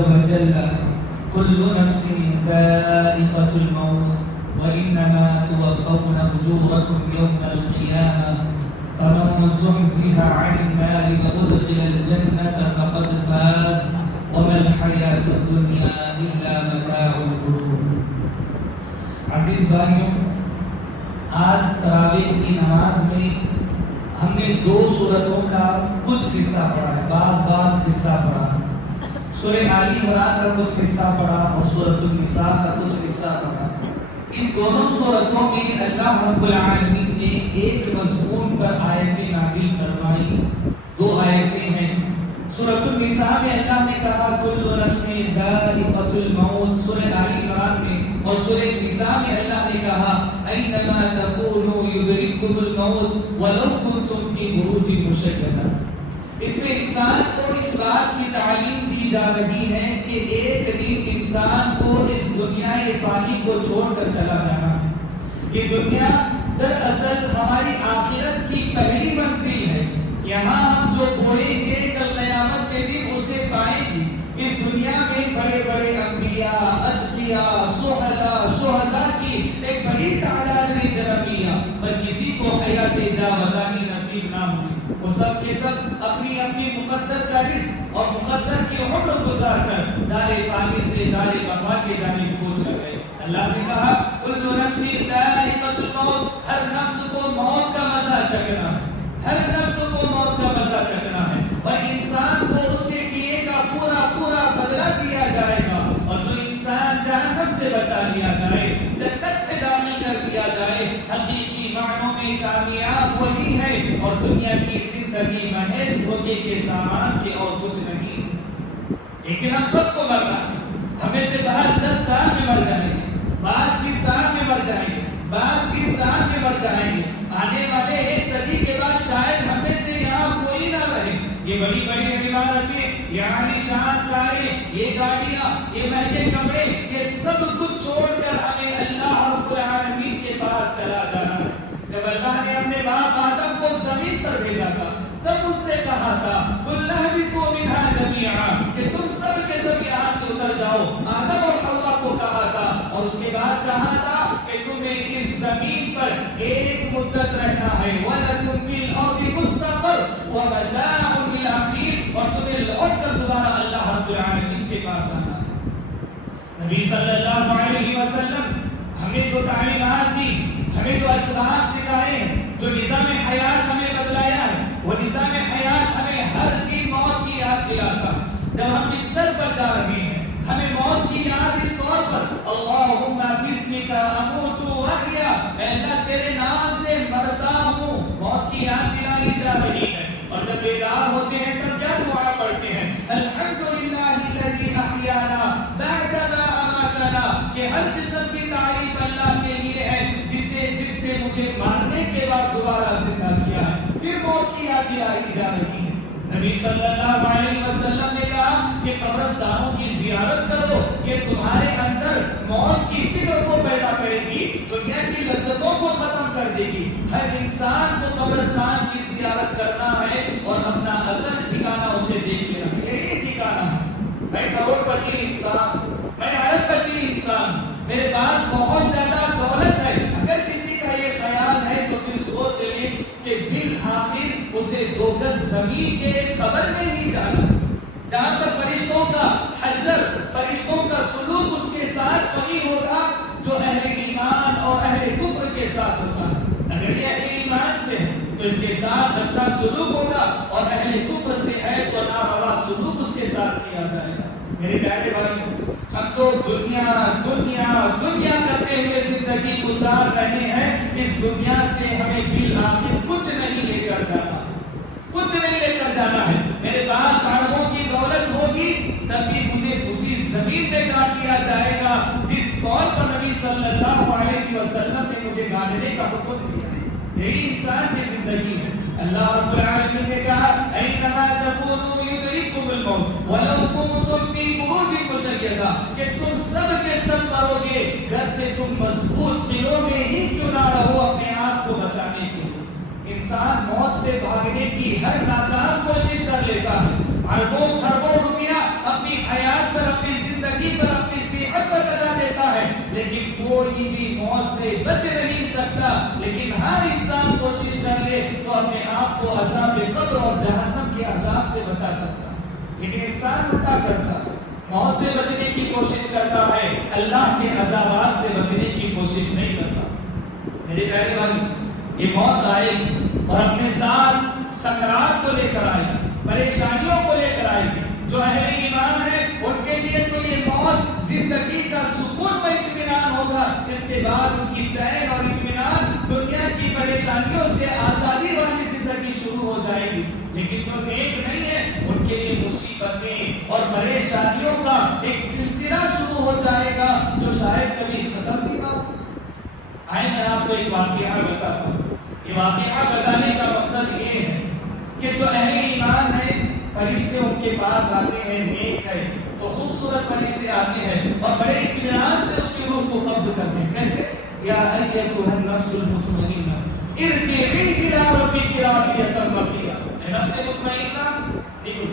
وجل كل نفس ذائقة الموت وإنما توفون أجوركم يوم القيامة فمن زحزح عن النار وأدخل الجنة فقد فاز وما الحياة الدنيا إلا متاع الغرور. عزیز بھائیوں، آج تراویح کی نماز میں ہم نے 2 سورتوں کا کچھ حصہ پڑھا ہے، بعض حصہ پڑھا ہے۔ سورہ آل عمران کا کچھ حصہ پڑھا اور سورۃ النساء کا کچھ حصہ پڑھا۔ ان دونوں سورتوں میں اللہ رب العالمین نے ایک مضمون پر آیتیں نازل فرمائی، 2 آیتیں ہیں۔ سورۃ النساء میں اللہ نے کہا کل نفس ذائقۃ الموت، سورہ آل عمران میں اور سورہ النساء میں اللہ نے کہا اینما تکونوا یدرککم الموت ولو کنتم فی بروج مشیدہ۔ اس میں انسان کو اس بات کی تعلیم دی جا رہی ہے کہ ایک دن انسان کو اس دنیا فانی کو چھوڑ کر چلا جانا ہے۔ یہ دنیا دراصل ہماری آخرت کی پہلی منزل ہے۔ یہاں ہم جو بوئیں گے کل قیامت کے دن اسے پائیں گے۔ اس دنیا میں بڑے بڑے انبیاء، اتقیاء، شہداء کی ایک بڑی تعداد نے جنم لیا، پر کسی کو حیات جاودانی نصیب نہ ہوئی۔ وہ سب کے سب اپنی اپنی مقدر کا رزق اور مقدر کی عمر گزار کر دار فانی سے دار بقا کے جانب کوچ کر گئے۔ اللہ نے کہا کل نفس ذائقۃ الموت، ہر نفس کو موت کا مزہ چکھنا ہے، ہر نفس کو موت کا مزہ چکھنا ہے، اور انسان کو اس کے کیے کا پورا بدلہ دیا جائے گا۔ اور جو انسان جہنم سے بچا لیا جائے، جنت میں داخل کر دیا جائے، حقیقی معنوں میں کامیاب وہی ہے، اور دنیا کی زندگی محض دھوکے کے سامان کے اور کچھ نہیں۔ لیکن ہم سب کو مرنا ہے۔ ہمیں سے بعض 10 سال میں مر جائیں گے، بعض 20 سال میں مر جائیں گے، بعض 30 سال میں مر جائیں گے۔ آنے والے 1 صدی کے بعد شاید ہمیں سے یہاں کوئی نہ رہے۔ یہ بڑی بڑی عمارتیں، یہ عالیشان کاریں، یہ گاڑیاں، یہ مہنگے کپڑے، یہ سب کچھ چھوڑ کر ہمیں اللہ رب العالمین کے پاس چلا جانا ہے۔ جب اللہ نے اپنے باپ آدم کو زمین پر بھیجا تھا تب ان سے کہا تھا قُلْ اهْبِطُوا مِنْهَا جَمِيعًا کہ تم سب کے سب یہاں سے اتر جاؤ۔ آدم اور حوا کو کہا تھا، اور اس کے بعد کہا تھا کہ تمہیں اس زمین پر ایک مدت رہنا ہے، وَلَكُمْ فِي الْأَرْضِ مُسْتَقَرٌّ وَمَتَاعٌ إِلَىٰ حِينٍ، اور تمہیں لوٹ کر دوبارہ اللہ رب العالمین کے پاس آنا ہے۔ نبی صلی اللہ علیہ وسلم ہمیں جو تعلیمات دی، ہمیں جو اسباب سکھائے، جو نظام حیات ہمیں بتلایا ہے، وہ نظام حیات ہمیں ہر دن موت کی یاد دلاتا ہے۔ جب ہم بستر پر جا رہے ہیں ہمیں موت کی یاد اس طور پر اللہم بسمک اموت واحیا، اے اللہ تیرے نام سے مرتا ہوں، موت کی یاد دلائی جا رہی ہے۔ اور جب بیدار ہوتے ہیں تب کیا دعا پڑھتے ہیں؟ الحمدللہ الذی احیانا بعدما اماتنا، کہ ہر قسم کی تعریف اللہ کے لیے ہے جس نے مجھے مارنے کے بعد دوبارہ زندہ کیا ہے۔ پھر موت کی یاد دلائی جا رہی ہے۔ نبی صلی اللہ علیہ وسلم نے کہا کہ قبرستانوں کی زیارت کرو، یہ تمہارے اندر موت کی فکر کو پیدا کرے گی، دنیا کی لذتوں کو ختم کر دے گی۔ ہر انسان کو قبرستان کی زیارت کرنا ہے اور اپنا اصل ٹھکانہ اسے دیکھ لینا ہے۔ یہی ٹھکانہ ہے، میں کروڑ پتی انسان، میں ارب پتی انسان، میرے پاس بہت زیادہ دولت ہے۔ اگر کسی کا یہ خیال ہے تو پھر سوچ لیں کہ بالآخر اسے 2 گز زمین کے قبر میں ہی جانا ہے، جہاں پر فرشتوں کا حشر، فرشتوں کا سلوک اس کے ساتھ وہی ہوگا جو اہل ایمان اور اہل کفر کے ساتھ ہوتا ہے۔ اگر یہ اہل ایمان سے ہے تو اس کے ساتھ اچھا سلوک ہوگا، اور اہل کفر سے ہے تو ناروا سلوک اس کے ساتھ کیا جائے گا۔ میرے پیارے بھائیوں، ہم تو دنیا کرتے ہوئے زندگی گزار رہے ہیں۔ اس دنیا سے ہمیں بالآخر کچھ نہیں لے کر جانا، کچھ نہیں لے کر جانا ہے۔ میرے پاس اربوں کی دولت ہوگی تب بھی مجھے اسی زمین میں گاڑ دیا جائے گا جس طور پر نبی صلی اللہ علیہ وسلم نے مجھے گاڑنے کا حکم دیا ہے۔ یہی انسان کی زندگی ہے۔ اللہ رب العالمین نے کہا اینما تکونوا یدرککم الموت ولو کنتم فی بروج مشیدہ، کہ تم سب کے سب مرو گے گرچہ تم مضبوط قلعوں میں ہی کیوں نہ رہو اپنے آپ کو بچانے کے لیے۔ انسان موت سے بھاگنے کی ہر ناکام کوشش کر لیتا ہے، اربوں خربوں روپیہ اپنی حیات پر لیکن کوئی بھی موت سے بچ نہیں سکتا. لیکن ہر انسان کوشش کر لے تو اپنے آپ کو عذاب قبر اور جہنم کے عذاب سے بچا سکتا. لیکن انسان الٹا کرتا ہے, موت سے بچنے کی کوشش کرتا ہے, اللہ کے عذابات سے بچنے کی کوشش نہیں کرتا. میرے پیارے بھائی, یہ موت آئے اور اپنے ساتھ سکرات کو لے کر آئے, پریشانیوں کو لے کر آئے گی. جو اہل ایمان ہے ان کے لیے تو یہ موت زندگی کا سکون و اطمینان ہوگا. اس کے بعد ان کی چین اور اطمینان, دنیا کی پریشانیوں سے آزادی والی زندگی شروع ہو جائے گی. لیکن جو نیک نہیں ہے ان کے لیے مصیبتیں اور پریشانیوں کا ایک سلسلہ شروع ہو جائے گا جو شاید کبھی ختم نہیں ہو. آئے میں آپ کو ایک واقعہ بتاتا ہوں. یہ واقعہ بتانے کا مقصد یہ ہے کہ جو اہل ایمان ہے, فرشتے ان کے پاس آتے ہیں, نیک ہے تو خوبصورت فرشتے آتے ہیں اور بڑے اطمینان سے اس کی روح کو قبض کرتے ہیں. کیسے؟ یا ایتھا النفس المطمئنہ ارجعی الی ربک راضیۃ مرضیہ. اے نفس مطمئنہ, نکلو,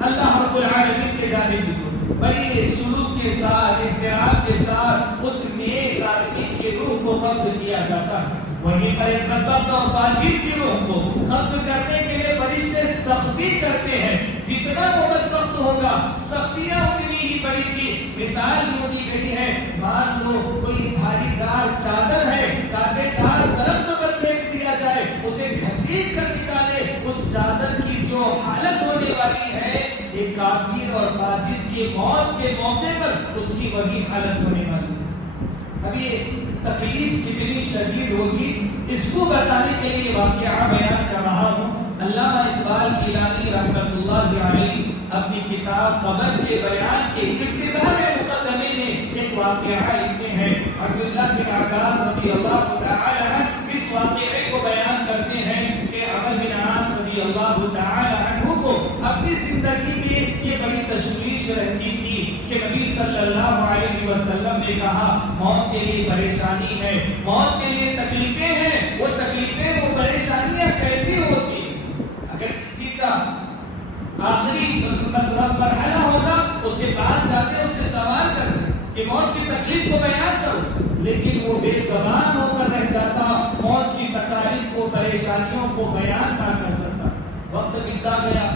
اللہ رب العالمین کے جانب نکلو. بڑے سلوک کے ساتھ, احترام کے ساتھ اس نیک آدمی کی روح کو قبض کیا جاتا ہے. وہیں پر ایک بدبخت اور فاجر کی روح کو قبض کرنے کے لیے فرشتے سختی کرتے ہیں. جتنا وہ بدبخت ہوگا سختیاں اتنی ہی بڑی گی. مثال یوں دی گئی ہے, مان لو کوئی بھاری دار چادر ہے, کانٹے دار درخت پر پھینک دیا جائے, اسے گھسیٹ کر نکالے, اس چادر کی جو حالت ہونے والی ہے ایک کافر اور فاجر کی موت کے موقع پر اس کی وہی حالت ہونے والی ہے. اب یہ تکلیف کتنی شدید ہوگی اس کو بتانے کے لیے واقعہ بیان کر رہا ہوں. علامہ اقبال گیلانی رحمۃ اللہ علیہ اپنی کتاب قبر کے بیان کے ابتدا میں مقدمے میں ایک واقعہ لکھتے ہیں. عبداللہ بن عباس رضی اللہ تعالی عنہ اس واقعے کو بیان کرتے ہیں کہ عمرو بن عاص رضی اللہ تعالی عنہ کو اپنی زندگی میں یہ بڑی تشویش رہتی تھی کہ نبی صلی اللہ علیہ وسلم نے کہا موت کے لیے پریشانی ہے, موت کے لیے تکلیفیں ہیں. وہ تکلیفیں, وہ پریشانیاں کیسی ہوتی ہیں؟ اگر کسی کا آخری مرحلہ ہوگا اس کے پاس جاتے ہیں, اس سے سوال کرتے کہ موت کی تکلیف کو بیان کرو, لیکن وہ بے زبان ہو کر رہ جاتا, موت کی تکالیف کو, پریشانیوں کو بیان نہ کر سکتا. وقت بیتا گیا,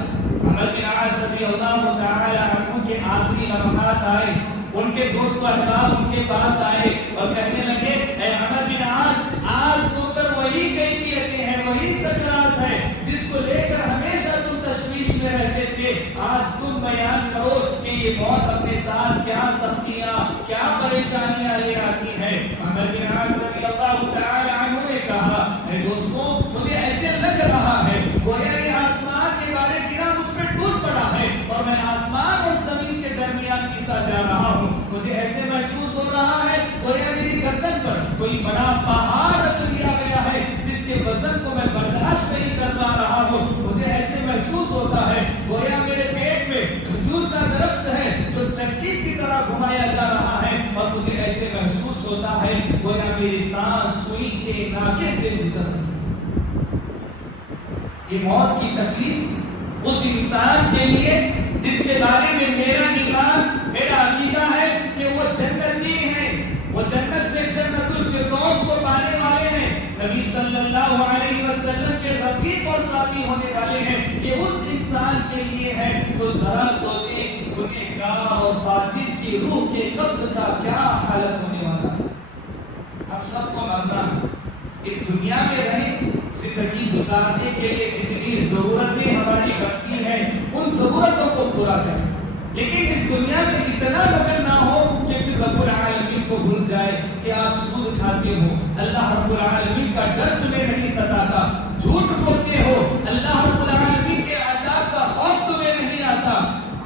عمرو بن عاص رضی اللہ تعالی عنہ کے آخری لمحات آئے. ان کے دوست و احباب ان کے پاس آئے اور کہنے لگے, اے عمرو بن عاص, آج تم پر وہی کیفیتیں ہیں, وہی سکرات ہے جس کو لے کر ہمیشہ تم تشویش میں رہتے تھے. آج تم بیان کرو کہ یہ موت اپنے ساتھ کیا سختیاں, کیا پریشانیاں لے آتی ہے. عمرو بن عاص رضی اللہ تعالی عنہ نے کہا, اے دوستوں, مجھے ایسے لگ رہا ہے گویا یہ آسمان کے بارے گرا مجھ پہ ٹوٹ پڑا ہے اور میں آسمان اور زمین کے درمیان پیسا جا رہا ہوں. مجھے ایسے محسوس ہو رہا ہے گویا میری گردن پر کوئی بڑا پہاڑ رکھ دیا گیا ہے جس کے وزن کو میں برداشت نہیں کر پا رہا ہوں. مجھے ایسے محسوس ہوتا ہے گویا میرے پیٹ میں کھجور کا درخت ہے جو چکی کی طرح گھمایا جا رہا ہے, اور مجھے ایسے محسوس ہوتا ہے گویا میری سانس سوئی کے ناکے سے گزر رہی ہے. یہ موت کی تکلیف اس انسان کے لیے جس کے بارے میں میرا ایمان, میرا عقیدہ ہے کہ وہ جنتی ہیں, وہ جنت میں جنت الفردوس کو پانے والے ہیں, نبی صلی اللہ علیہ وسلم کے رفیق اور ساتھی ہونے والے ہیں. یہ اس انسان کے لیے ہے. تو ذرا سوچیں گنہگار اور فاجر کی روح کے قبض کا کیا حالت ہونے والا ہے. ہم سب کو مرنا ہے, اس دنیا میں رہیں, زندگی گزارنے کے لیے جتنی ضرورتیں ہماری بنتی ہیں ان ضرورتوں کو پورا کریں, لیکن اس دنیا میں اتنا مگن نہ ہو کہ پھر رب العالمین کو بھول جائے کہ آپ سود کھاتے ہو, اللہ رب العالمین کا ڈر تمہیں نہیں ستاتا, جھوٹ بولتے ہو, اللہ رب العالمین کے عذاب کا خوف تمہیں نہیں آتا,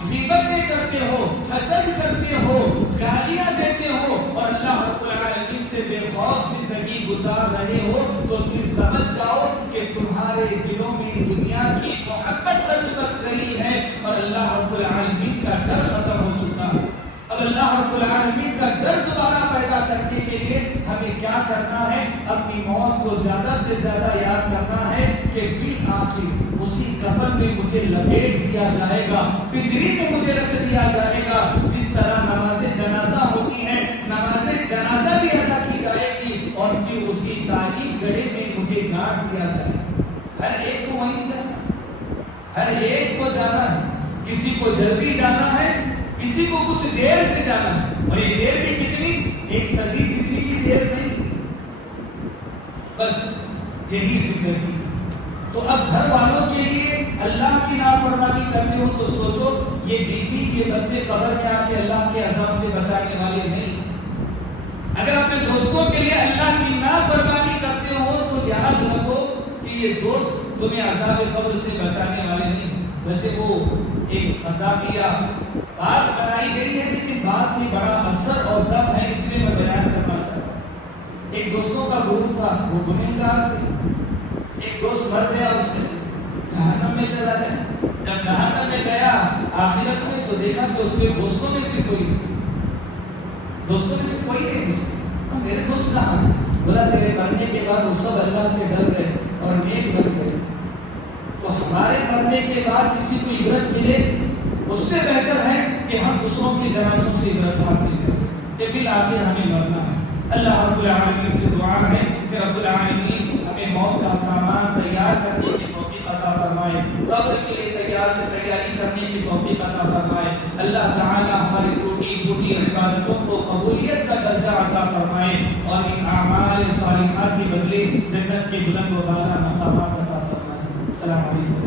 غیبتیں کرتے ہو, حسد کرتے ہو, گالیاں دیتے ہو اور اللہ رب العالمین سے بے خوف زندگی گزار رہے ہو, تو پھر سمجھ جاؤ کہ تمہارے دلوں میں دنیا کی محبت رچ بس رہی ہے اور اللہ رب العالمین کا ڈر ختم ہو چکا ہے. اب اللہ رب العالمین کا ڈر دوبارہ پیدا کرنے کے لیے ہمیں کیا کرنا ہے؟ اپنی موت کو زیادہ سے زیادہ یاد کرنا ہے کہ بالآخر اسی کفن میں مجھے لپیٹ دیا جائے گا, پنجری میں مجھے رکھ دیا جائے گا. جس طرح نماز جنازہ ہوتی ہے, نماز جنازہ جلدی جانا ہے، کسی کو کچھ دیر سے جانا ہے، اور یہ دیر بھی کتنی، ایک صدی جتنی بھی دیر نہیں، بس یہی زندگی۔ تو اب گھر والوں کے لیے اللہ کی نافرمانی کرتے ہو تو سوچو یہ بیوی یہ بچے قبر میں آ کے اللہ کے عذاب سے بچانے والے نہیں۔ اگر اپنے دوستوں کے لیے اللہ کی نافرمانی کرتے ہو تو یاد رکھو کہ یہ دوست تمہیں عذاب قبر سے بچانے والے نہیں۔ ویسے وہ ایک مزاحیہ بات بنائی گئی ہے، لیکن بات میں بڑا اثر اور دم ہے، اس لیے میں بیان کرنا چاہتا ہوں۔ ایک دوستوں کا گروپ تھا، وہ گنہگار تھے، ایک دوست مر گیا، اس میں سے جہنم میں چلا گیا۔ جب جہنم میں گیا آخرت میں تو دیکھا کہ اس کے دوستوں میں سے کوئی نہیں میرے دوست کہاں ہیں؟ بولا تیرے مرنے کے بعد وہ سب اللہ سے ڈر گئے اور نیک بن گئے۔ تو ہمارے مرنے کے بعد کسی کو عبرت ملے اس سے بہتر ہے کہ ہم دوسروں کے جنازوں سے عبرت حاصل کریں کہ بالآخر ہمیں مرنا ہے۔ اللہ رب العالمین سے دعا ہے کہ رب العالمین ہمیں موت کا سامان تیار کرنے کی توفیق عطا فرمائے، قبر کے لیے تیاری کرنے کی توفیق عطا فرمائے۔ اللہ تعالی ہماری ٹوٹی پھوٹی عبادتوں کو قبولیت کا درجہ عطا فرمائے اور ان اعمال صالحات کے بدلے جنت کے بلند و بالا مقامات عطا فرمائے۔ السلام علیکم۔